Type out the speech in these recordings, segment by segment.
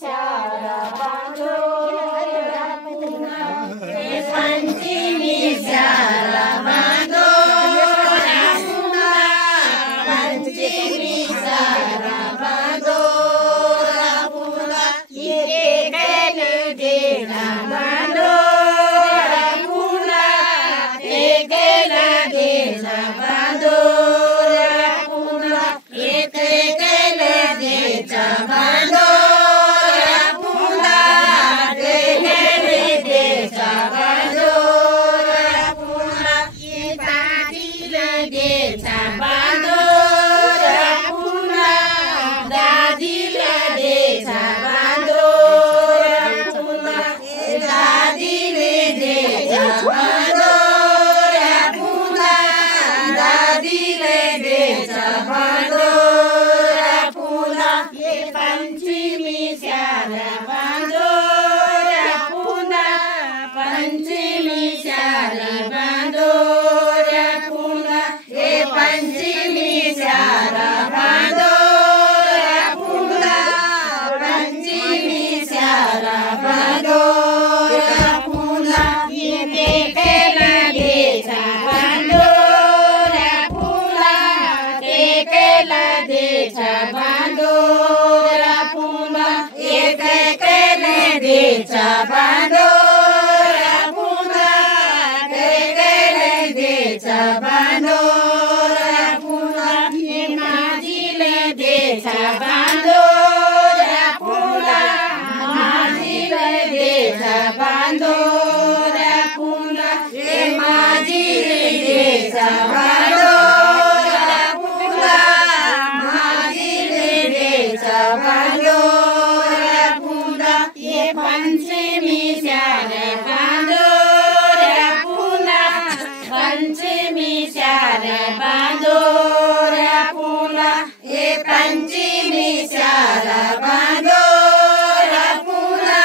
स्याहार बाँधोरा पुना हे पञ्चमी स्याहार बाँधोरा पुना पञ्चमी स्याहार बाँधोरा पुना एकेले डेरा बाँधोरा पुना एकेले डेरा बाँधोरा पुना एकेले डेरा बाँधोरा पुना एकेले डेरा बाँधोरा पुना दादीले डेरा बाँधोरा पुना दादीले डेरा बाँधोरा पुना दादीले डेरा बाँधोरा पुना दादीले डेरा बाँधोरा पुना हे पञ्चमी स्याहार बाँधोरा पुना पञ्चमी स्याहार बाँधोरा पुना हे पञ्चमी स्याहार बाँधोरा पुना पञ्चमी स्याहार बाँधोरा पुना एकेले डेरा बाँधोरा पुना एकेले डेरा बाँधोरा पुना एकेले डेरा बाँधोरा पुना एकेले डेरा बाँधोरा पुना हे माझीले डेरा बाँधोरा पुना माझीले डेरा बाँधोरा पुना हे माझीले डेरा बाँधोरा पुना माझीले डेरा बाँधोरा पुना हे पञ्चमी स्याहार बाँधोरा पुना पञ्चमी स्याहार बाँधोरा पुना हे पञ्चमी स्याहार बाँधोरा पुना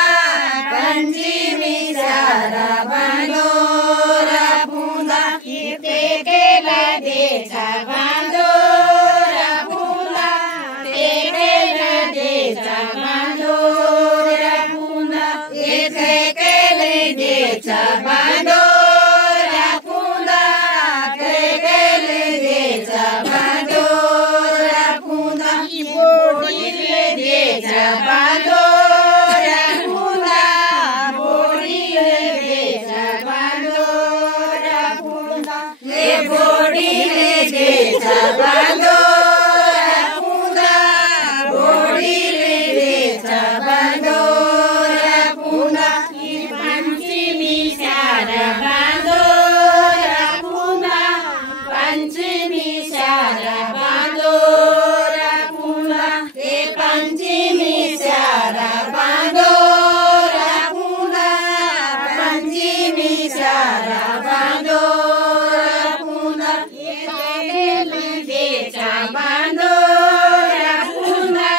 पञ्चमी स्याहार बाँधोरा पुना एकेले डेरा बाँधोरा पुना एकेले डेरा बाँधोरा पुना एकेले डेरा बाँधोरा पुना एकेले डेरा बाँधोरा पुना बोडीले डेरा बाँधोरा पुना बोडीले डेरा बाँधोरा पुना हे बोडीले डेरा बाँधोरा पुना बोडीले डेरा बाँधोरा पुना हे पञ्चमी स्याहार बाँधोरा पुना पञ्चमी स्याहार बाँधोरा पुना हे पञ्चमी स्याहार बाँधोरा पुना पञ्चमी स्याहार बाँधोरा पुना एकेले डेरा बाँधोरा पुना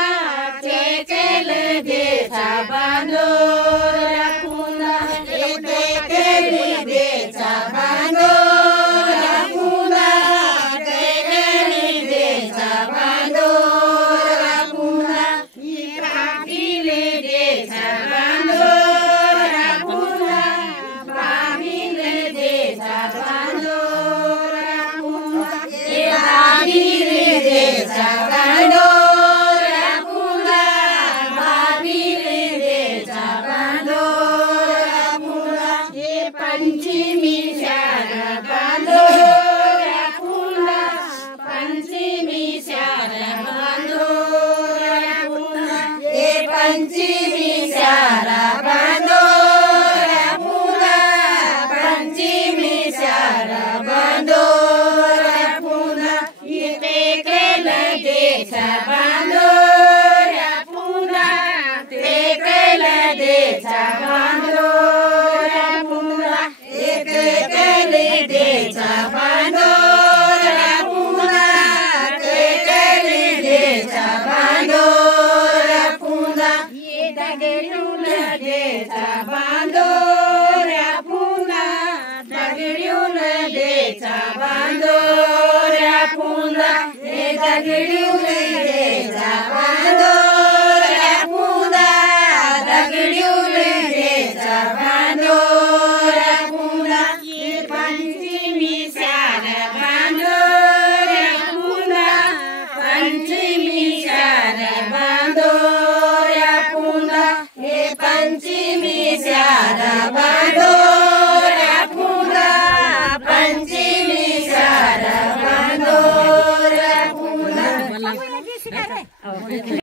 एकेले डेरा बाँधोरा पुना एकेले डेरा बाँधोरा पुना एकेले डेरा बाँधोरा पुना पापीले डेरा बाँधोरा पुना पापीले डेरा बाँधोरा पुना पापीले डेरा बाँधोरा पुना पापीले डेरा बाँधोरा पुना हे पञ्चमी स्याहार बाँधोरा पुना पञ्चमी स्याहार बाँधोरा पुना हे पञ्चमी स्याहार बाँधोरा पुना पञ्चमी स्याहार बाँधोरा पुना एकेले डेरा बाँधोरा पुना एकेले डेरा बाँधोरा पुना एकेले डेरा बाँधोरा पुना एकेले डेरा बाँधोरा पुना दगडीले डेरा बाँधोरा पुना दगडीले डेरा बाँधोरा पुना दगडीले डेरा बाँधोरा पुना पञ्चमी स्याहार बाँधो